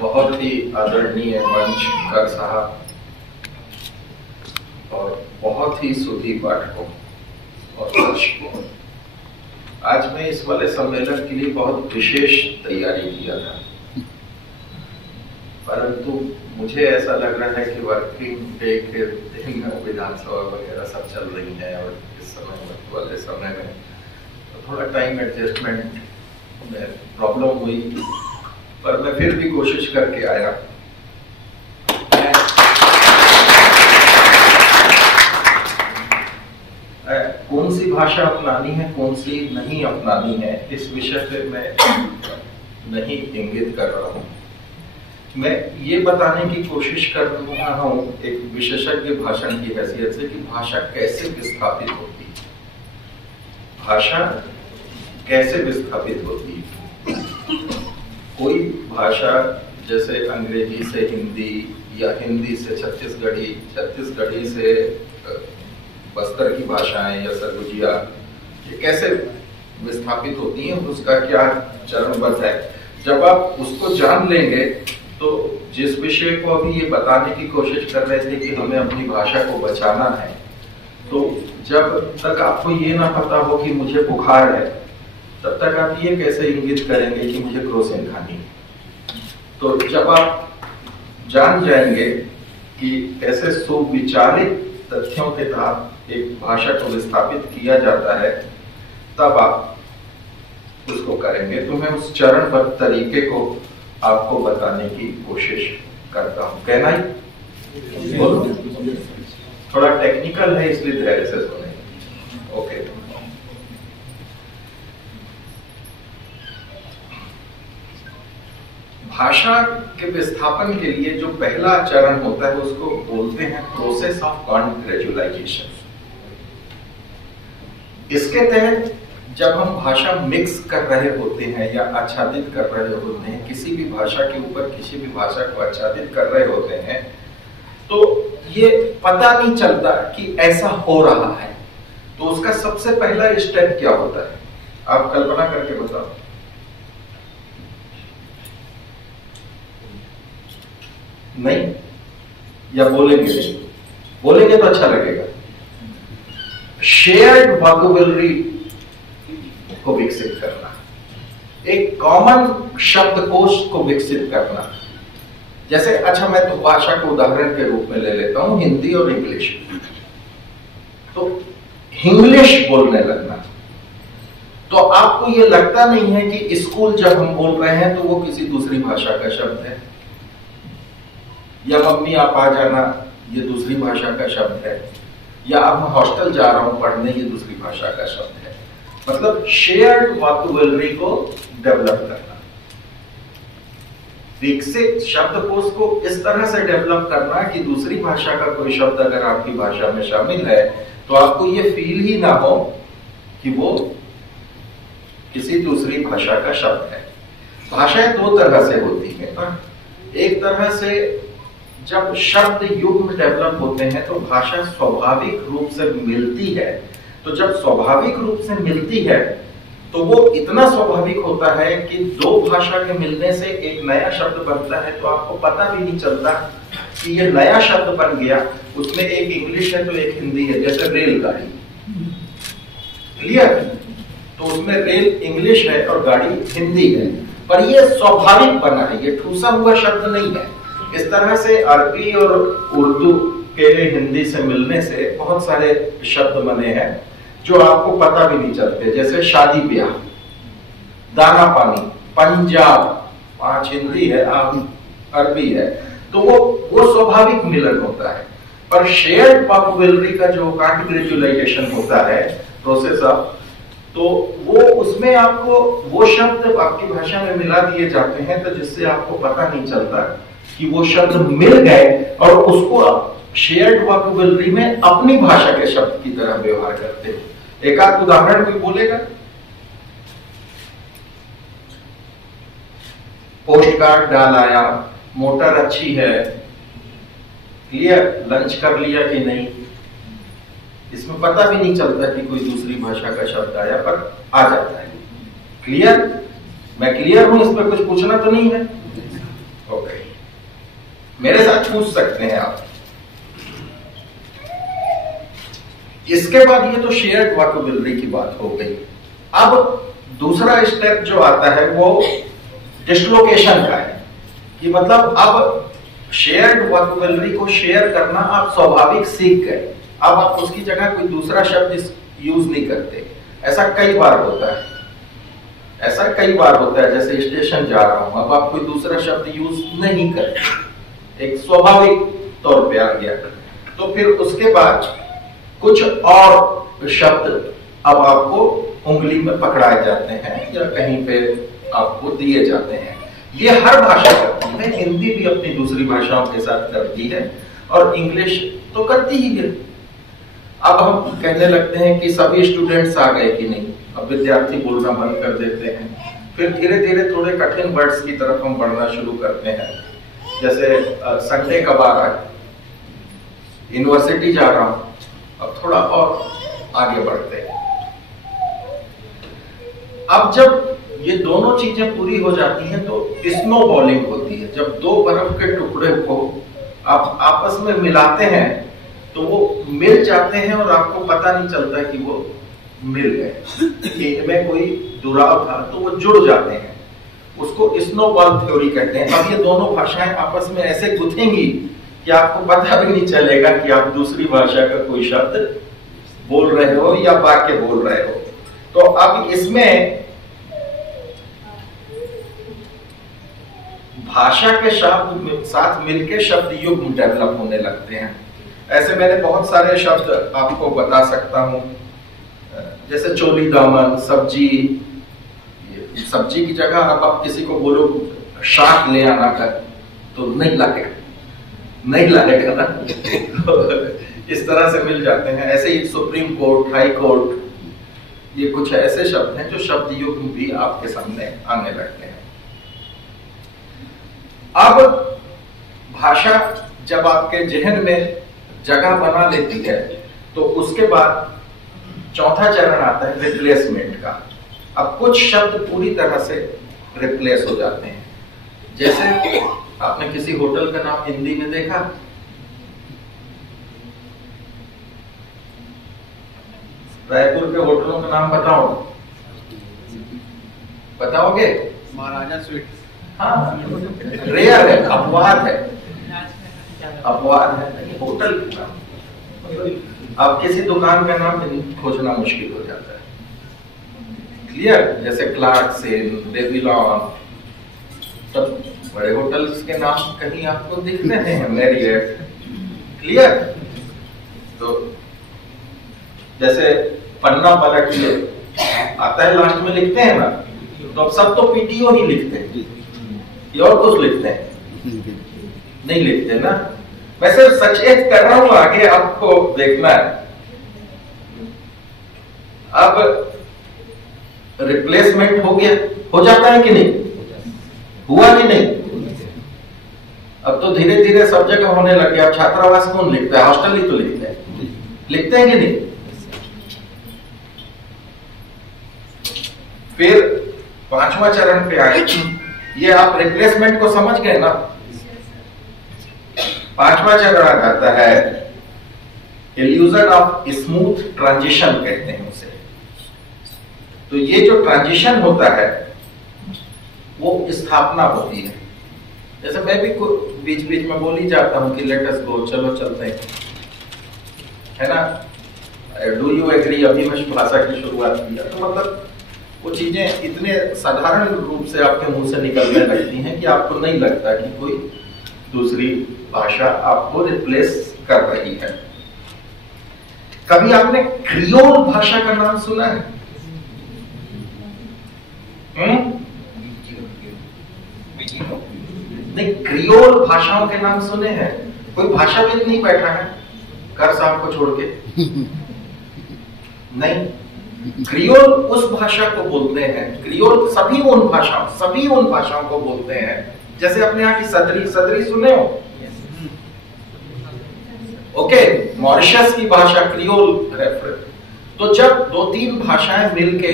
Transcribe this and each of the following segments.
बहुत ही आदरणीय मंच कर साहब और बहुत ही सुधी पाठकों और दर्शकों, आज मैं इस वाले सम्मेलन के लिए बहुत विशेष तैयारी किया था, परंतु मुझे ऐसा लग रहा है कि वर्किंग डे के दिन विधानसभा वगैरह सब चल रही है और इस वाले समय में तो थोड़ा टाइम एडजस्टमेंट में प्रॉब्लम हुई, पर मैं फिर भी कोशिश करके आया। कौन सी भाषा अपनानी है, कौन सी नहीं अपनानी है, इस विषय पे मैं नहीं इंगित कर रहा हूँ। मैं ये बताने की कोशिश कर रहा हूँ एक विशेषज्ञ भाषण की हैसियत से कि भाषा कैसे विस्थापित होती है, भाषा कैसे विस्थापित होती है। कोई भाषा जैसे अंग्रेजी से हिंदी या हिंदी से छत्तीसगढ़ी, छत्तीसगढ़ी से बस्तर की भाषाएं या सरगुजिया, ये कैसे विस्थापित होती हैं, उसका क्या चरणबद्ध है। जब आप उसको जान लेंगे तो जिस विषय को अभी ये बताने की कोशिश कर रहे थे कि हमें अपनी भाषा को बचाना है, तो जब तक आपको ये ना पता हो कि मुझे बुखार है, तब तक आप ये कैसे इंगित करेंगे कि मुझे क्रोसिन खानी है। तो जब आप जान जाएंगे कि ऐसे सुविचारित तथ्यों के तहत एक भाषा को विस्थापित किया जाता है, तब आप उसको करेंगे। तो मैं उस चरणबद्ध तरीके को आपको बताने की कोशिश करता हूं। कहना ही बोलो, थोड़ा टेक्निकल है इसलिए धैर्य से सुने। ओके, भाषा के विस्थापन के लिए जो पहला चरण होता है उसको बोलते हैं प्रोसेस ऑफ कॉन्ग्रेचुलाइजेशन। इसके तहत जब हम भाषा मिक्स कर रहे होते हैं या आच्छादित कर रहे होते हैं, किसी भी भाषा के ऊपर किसी भी भाषा को आच्छादित कर रहे होते हैं, तो ये पता नहीं चलता कि ऐसा हो रहा है। तो उसका सबसे पहला स्टेप क्या होता है, आप कल्पना करके बताओ। नहीं, या बोलेंगे नहीं? बोलेंगे तो अच्छा लगेगा। शेयर्ड वोकैबुलरी को विकसित करना, एक कॉमन शब्दकोश को विकसित करना। जैसे अच्छा, मैं तो भाषा को उदाहरण के रूप में ले लेता हूं, हिंदी और इंग्लिश। तो इंग्लिश बोलने लगना, तो आपको ये लगता नहीं है कि स्कूल जब हम बोल रहे हैं तो वो किसी दूसरी भाषा का शब्द है, या मम्मी आप आ जाना ये दूसरी भाषा का शब्द है, या अब मैं हॉस्टल जा रहा हूं पढ़ने ये दूसरी भाषा का शब्द है। मतलब शेयर्ड वोकैबुलरी को डेवलप करना, विकसित शब्दकोश को इस तरह से डेवलप करना कि दूसरी भाषा का कोई शब्द अगर आपकी भाषा में शामिल है तो आपको ये फील ही ना हो कि वो किसी दूसरी भाषा का शब्द है। भाषाएं दो तरह से होती हैं। एक तरह से जब शब्द युग्म डेवलप होते हैं तो भाषा स्वाभाविक रूप से मिलती है। तो जब स्वाभाविक रूप से मिलती है तो वो इतना स्वाभाविक होता है कि दो भाषा के मिलने से एक नया शब्द बनता है, तो आपको पता भी नहीं चलता कि ये नया शब्द बन गया। उसमें एक इंग्लिश है तो एक हिंदी है, जैसे रेलगाड़ी। क्लियर? तो उसमें रेल इंग्लिश है और गाड़ी हिंदी है, पर ये स्वाभाविक बना है, ये ठूसा हुआ शब्द नहीं है। इस तरह से अरबी और उर्दू के हिंदी से मिलने से बहुत सारे शब्द बने हैं जो आपको पता भी नहीं चलते, जैसे शादी ब्याह, दाना पानी, पंजाब, आज हिंदी है आज अरबी है, तो वो स्वाभाविक मिलन होता है। पर शेयर्ड वोकैबुलरी का जो कॉन्ग्रेचुलाइजेशन होता है, प्रोसेस ऑफ, तो वो उसमें आपको वो शब्द आपकी भाषा में मिला दिए जाते हैं, तो जिससे आपको पता नहीं चलता कि वो शब्द मिल गए, और उसको शेयर्ड वोकैबुलरी में अपनी भाषा के शब्द की तरह व्यवहार करते हैं। एक आध उदाहरण कोई बोलेगा? पोस्ट कार्ड डाल आया, मोटर अच्छी है, क्लियर, लंच कर लिया कि नहीं, इसमें पता भी नहीं चलता कि कोई दूसरी भाषा का शब्द आया, पर आ जाता है। क्लियर? मैं क्लियर हूं, इस पर कुछ पूछना तो नहीं है? ओके, मेरे साथ पूछ सकते हैं आप। इसके बाद ये तो शेयर्ड वोकैबुलरी की बात हो गई। अब दूसरा स्टेप जो आता है वो डिस्लोकेशन का है, कि मतलब अब शेयर्ड वोकैबुलरी को शेयर करना आप स्वाभाविक सीख गए, अब आप उसकी जगह कोई दूसरा शब्द यूज नहीं करते। ऐसा कई बार होता है, ऐसा कई बार होता है, जैसे स्टेशन जा रहा हूं, अब आप कोई दूसरा शब्द यूज नहीं करते, एक स्वाभाविक तौर पे आ गया। तो फिर उसके बाद कुछ और शब्द अब आपको उंगली में पकड़ाए जाते हैं या कहीं पे आपको दिए जाते हैं। ये हर भाषा करती है, हिंदी भी अपनी दूसरी भाषाओं के साथ करती है और इंग्लिश तो करती ही है। अब हम कहने लगते हैं कि सभी स्टूडेंट्स आ गए कि नहीं, अब विद्यार्थी बोलना बंद कर देते हैं, फिर धीरे धीरे थोड़े कठिन वर्ड्स की तरफ हम बढ़ना शुरू करते हैं। जैसे संडे कब आ रहा है, यूनिवर्सिटी जा रहा हूं, अब थोड़ा और आगे बढ़ते हैं। अब जब ये दोनों चीजें पूरी हो जाती हैं तो स्नो बॉलिंग होती है। जब दो बर्फ के टुकड़े को आप आपस में मिलाते हैं तो वो मिल जाते हैं और आपको पता नहीं चलता कि वो मिल गए, इनमें कोई जुड़ाव था तो वो जुड़ जाते हैं, उसको स्नोबॉल थ्योरी कहते हैं। अब ये दोनों भाषाएं आपस में ऐसे गुथेंगी कि आपको पता भी नहीं चलेगा कि आप दूसरी भाषा का कोई शब्द बोल रहे हो या वाक्य बोल रहे हो। तो अब इसमें भाषा के शब्द साथ मिलकर शब्द युग्म डेवलप होने लगते हैं। ऐसे मैंने बहुत सारे शब्द आपको बता सकता हूं, जैसे चोली दामन, सब्जी। सब्जी की जगह अब आप किसी को बोलो शाक ले आना कर तो नहीं लाएगा, नहीं लाएगा ना। तो इस तरह से मिल जाते हैं। ऐसे ही सुप्रीम कोर्ट, हाई कोर्ट, ये कुछ ऐसे शब्द हैं जो शब्द युग्म भी आपके सामने आने लगते हैं। अब भाषा जब आपके जहन में जगह बना लेती है तो उसके बाद चौथा चरण आता है रिप्लेसमेंट का। अब कुछ शब्द पूरी तरह से रिप्लेस हो जाते हैं। जैसे आपने किसी होटल का नाम हिंदी में देखा, रायपुर के होटलों का नाम बताओ, बताओगे? महाराजा स्वीट। हाँ, रेयर है, अपवाद है, अपवाद है। होटल का नाम, अब किसी दुकान का नाम खोजना मुश्किल हो जाता है। क्लियर? जैसे क्लार्कसेन, बेबीलोन, सब बड़े होटल्स के नाम कहीं आपको दिख रहे हैं, मैरियट। क्लियर? तो जैसे पन्ना पलट के आता है, लास्ट में लिखते हैं ना, तो अब सब तो पीटीओ ही लिखते हैं, ये और कुछ लिखते हैं? नहीं लिखते ना। मैं सिर्फ सचेत कर रहा हूं, आगे आपको देखना है। अब रिप्लेसमेंट हो गया, हो जाता है कि नहीं, हुआ कि नहीं? अब तो धीरे धीरे सब जगह होने लग गया। अब छात्रावास कौन लिखता है? हॉस्टल ही तो लिखते हैं, लिखते हैं कि नहीं? फिर पांचवा चरण पे आए, ये आप रिप्लेसमेंट को समझ गए ना। पांचवा चरण आ जाता है इल्यूजन ऑफ स्मूथ ट्रांजिशन कहते हैं उसे। तो ये जो ट्रांजिशन होता है वो स्थापना होती है। जैसे मैं भी बीच बीच में बोल ही जाता हूं कि लेट अस गो, चलो चलते हैं, है ना। डू यू एग्री, अभी मैं भाषा की शुरुआत किया, तो मतलब वो चीजें इतने साधारण रूप से आपके मुंह से निकलने लगती हैं कि आपको नहीं लगता कि कोई दूसरी भाषा आपको रिप्लेस कर रही है। कभी आपने क्रियोल भाषा का नाम सुना है? नहीं, क्रियोल भाषाओं के नाम सुने हैं? कोई भाषाविद नहीं बैठा है कर साहब को छोड़ के? नहीं, क्रियोल उस भाषा को बोलते हैं, क्रियोल सभी उन भाषाओं को बोलते हैं। जैसे अपने यहाँ की सदरी सुने हो? ओके, मॉरिशस की भाषा क्रियोल है। तो जब दो तीन भाषाएं मिलके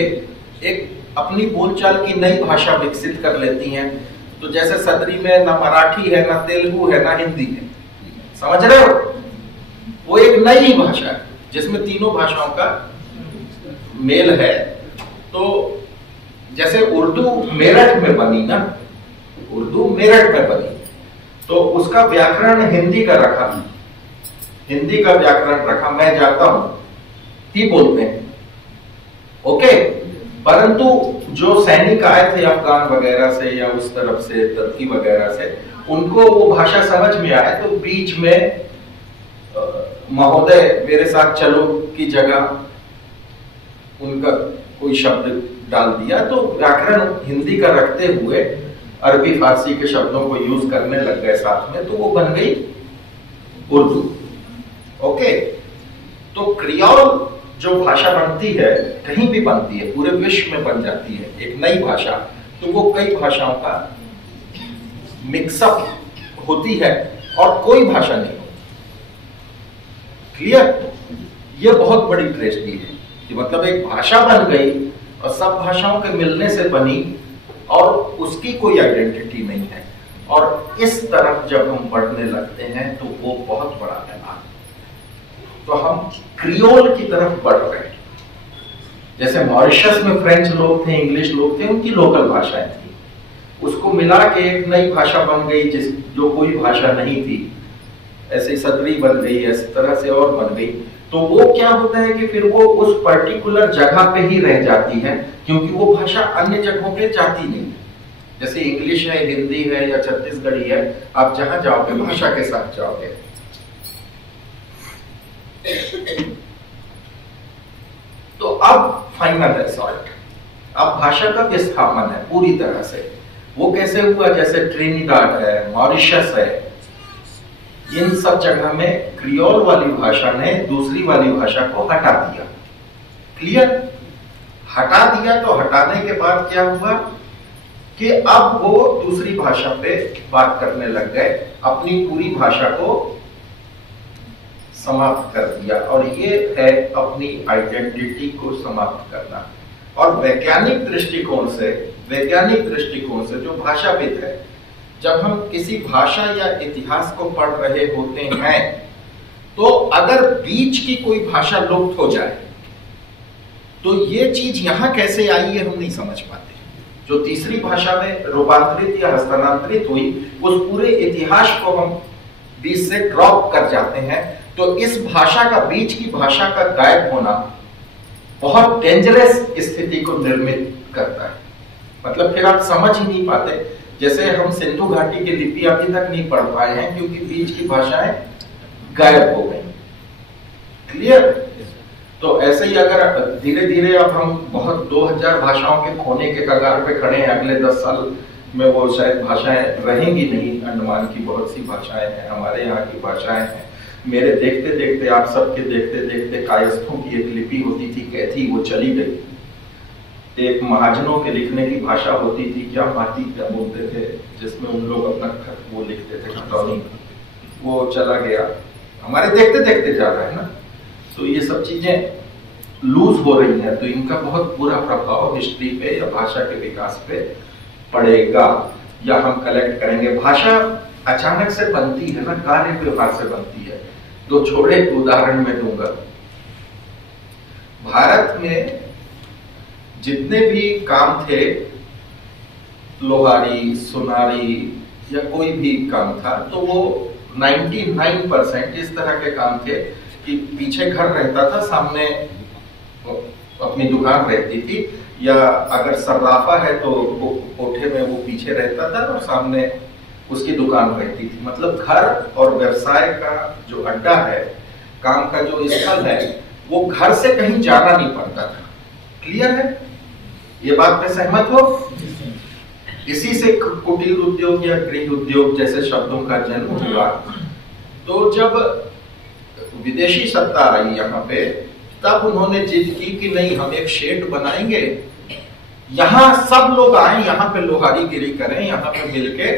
एक अपनी बोलचाल की नई भाषा विकसित कर लेती हैं तो जैसे सदरी में ना मराठी है, ना तेलुगु है, ना हिंदी है, समझ रहे हो? वो एक नई भाषा है जिसमें तीनों भाषाओं का मेल है। तो जैसे उर्दू मेरठ में बनी ना, उर्दू मेरठ में बनी, तो उसका व्याकरण हिंदी का रखा, हिंदी का व्याकरण रखा, मैं जाता हूं ही बोलते हैं, ओके। परंतु जो सैनिक आए थे अफगान वगैरह से या उस तरफ से, तुर्की वगैरह से, उनको वो भाषा समझ में आए, तो बीच में महोदय मेरे साथ चलो की जगह उनका कोई शब्द डाल दिया, तो व्याकरण हिंदी का रखते हुए अरबी फारसी के शब्दों को यूज करने लग गए साथ में, तो वो बन गई उर्दू, ओके। तो क्रियोल जो भाषा बनती है, कहीं भी बनती है, पूरे विश्व में बन जाती है एक नई भाषा, तो वो कई भाषाओं का मिक्सअप होती है और कोई भाषा नहीं होती। क्लियर? ये बहुत बड़ी ट्रेजेडी है कि मतलब एक भाषा बन गई और सब भाषाओं के मिलने से बनी और उसकी कोई आइडेंटिटी नहीं है। और इस तरफ जब हम बढ़ने लगते हैं तो वो बहुत बड़ा पैमाना, तो हम क्रियोल की तरफ बढ़ रहे हैं। जैसे मॉरिशस में फ्रेंच लोग थे, इंग्लिश लोग थे, उनकी लोकल भाषाएं थी, उसको मिला के एक नई भाषा बन गई जो कोई भाषा नहीं थी, ऐसे सदरी बन गई, ऐसी तरह से और बन गई। तो वो क्या होता है कि फिर वो उस पर्टिकुलर जगह पे ही रह जाती है, क्योंकि वो भाषा अन्य जगहों पे जाती नहीं। जैसे इंग्लिश है, हिंदी है या छत्तीसगढ़ी है, आप जहां जाओगे भाषा के साथ जाओगे। तो अब फाइनल रिजल्ट, अब भाषा का विस्थापन है पूरी तरह से। वो कैसे हुआ? जैसे ट्रिनिडाड है, मॉरिशस है, इन सब जगह में क्रियोल वाली भाषा ने दूसरी वाली भाषा को हटा दिया। क्लियर? हटा दिया, तो हटाने के बाद क्या हुआ कि अब वो दूसरी भाषा पे बात करने लग गए, अपनी पूरी भाषा को समाप्त कर दिया। और ये है अपनी आइडेंटिटी को समाप्त करना। और वैज्ञानिक दृष्टिकोण से जो भाषाविद है, जब हम किसी भाषा या इतिहास को पढ़ रहे होते हैं, तो अगर बीच की कोई भाषा लुप्त हो जाए तो ये चीज यहां कैसे आई है हम नहीं समझ पाते। जो तीसरी भाषा में रूपांतरित या हस्तांतरित हुई, उस पूरे इतिहास को हम बीच से ड्रॉप कर जाते हैं। तो इस भाषा का, बीच की भाषा का गायब होना बहुत डेंजरस स्थिति को निर्मित करता है। मतलब फिर आप समझ ही नहीं पाते। जैसे हम सिंधु घाटी की लिपि अभी तक नहीं पढ़ पाए हैं क्योंकि बीच की भाषाएं गायब हो गई। क्लियर? तो ऐसे ही अगर धीरे धीरे अब हम बहुत 2000 भाषाओं के खोने के कगार पे खड़े हैं, अगले 10 साल में वो शायद भाषाएं रहेंगी नहीं। अंडमान की बहुत सी भाषाएं हैं, हमारे यहाँ की भाषाएं हैं। मेरे देखते देखते, आप सबके देखते देखते, कायस्थों की एक लिपि होती थी कैथी, वो चली गई। एक महाजनों के लिखने की भाषा होती थी, क्या माटी क्या बोलते थे, जिसमें उन लोग अपना वो लिखते थे, खतौनी, वो चला गया। हमारे देखते देखते जा रहा है ना। तो ये सब चीजें लूज हो रही हैं, तो इनका बहुत बुरा प्रभाव हिस्ट्री पे या भाषा के विकास पे पड़ेगा, या हम कलेक्ट करेंगे। भाषा अचानक से बनती है ना, कार्य व्यवहार से बनती है। दो छोटे उदाहरण मैं दूंगा। भारत में जितने भी काम थे, लोहारी, सुनारी या कोई भी काम था, तो वो 99% इस तरह के काम थे कि पीछे घर रहता था, सामने अपनी दुकान रहती थी, या अगर सर्राफा है तो कोठे में वो पीछे रहता था और सामने उसकी दुकान रहती थी। मतलब घर और व्यवसाय का जो अड्डा है, काम का जो स्थल है, वो घर से कहीं जाना नहीं पड़ता था। क्लियर है? ये बात पे सहमत हो? इसी से कुटीर उद्योग या गृह उद्योग जैसे शब्दों का जन्म हुआ। तो जब विदेशी सत्ता आई यहाँ पे, तब उन्होंने जिद की कि नहीं, हम एक शेड बनाएंगे, यहाँ सब लोग आए, यहाँ पे लोहारीगिरी करें, यहाँ पे मिलके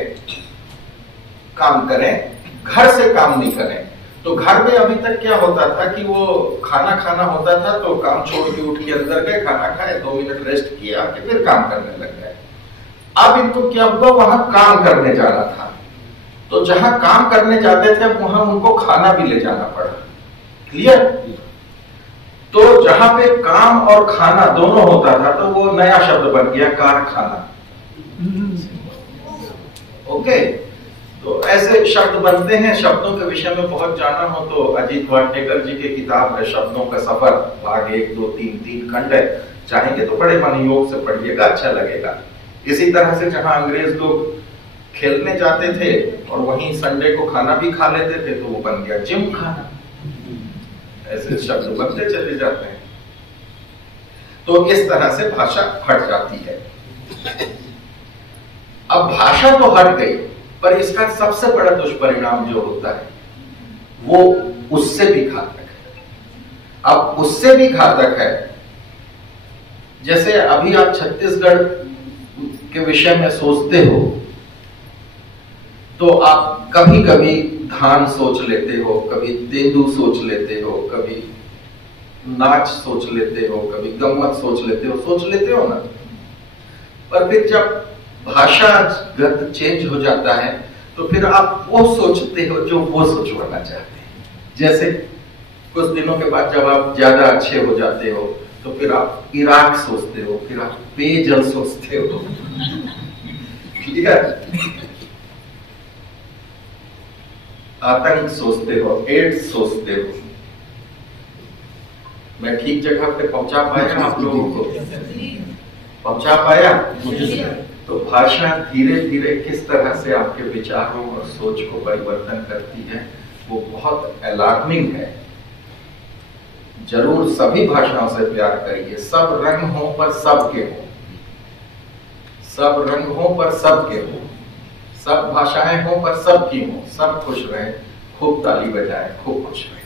काम करें, घर से काम नहीं करें। तो घर में अभी तक क्या होता था कि वो खाना खाना होता था तो काम छोड़ के उठ के अंदर गए, खाना खाए, 2 मिनट रेस्ट किया कि फिर काम करने लग गए। अब इनको क्या हुआ, वहां काम करने जाना था, तो जहां काम करने जाते थे वहां उनको खाना भी ले जाना पड़ा। क्लियर? तो जहां पे काम और खाना दोनों होता था तो वो नया शब्द बन गया कारखाना। ओके, तो ऐसे शब्द बनते हैं। शब्दों के विषय में बहुत जाना हो तो अजीत वाटेकर जी की किताब है शब्दों का सफर, भाग 1, 2, 3, 3 खंड है, चाहेंगे तो बड़े मनयोग से पढ़िएगा, अच्छा लगेगा। इसी तरह से जहां अंग्रेज लोग खेलने जाते थे और वहीं संडे को खाना भी खा लेते थे तो वो बन गया जिम खाना। ऐसे शब्द बनते चले जाते हैं। तो इस तरह से भाषा हट जाती है। अब भाषा तो हट गई, पर इसका सबसे बड़ा दुष्परिणाम जो होता है वो उससे भी घातक है। अब उससे भी घातक है, जैसे अभी आप छत्तीसगढ़ के विषय में सोचते हो तो आप कभी कभी धान सोच लेते हो, कभी तेंदू सोच लेते हो, कभी नाच सोच लेते हो, कभी गम्मत सोच लेते हो ना। पर फिर जब भाषागत चेंज हो जाता है तो फिर आप वो सोचते हो जो वो सोचवाना चाहते हैं। जैसे कुछ दिनों के बाद जब आप ज्यादा अच्छे हो जाते हो तो फिर आप इराक सोचते हो, फिर आप पेयजल सोचते हो। ठीक है? आतंक सोचते हो, एड्स सोचते हो। मैं ठीक जगह पे पहुंचा पाया आप लोगों को? पहुंचा पाया? तो भाषा धीरे धीरे किस तरह से आपके विचारों और सोच को परिवर्तन करती है वो बहुत अलार्मिंग है। जरूर सभी भाषाओं से प्यार करिए, सब रंग हो पर सबके हो, सब रंग हो पर सबके हो, सब भाषाएं हो पर सबकी हो, सब खुश रहें, खूब ताली बजाएं, खूब खुश रहें।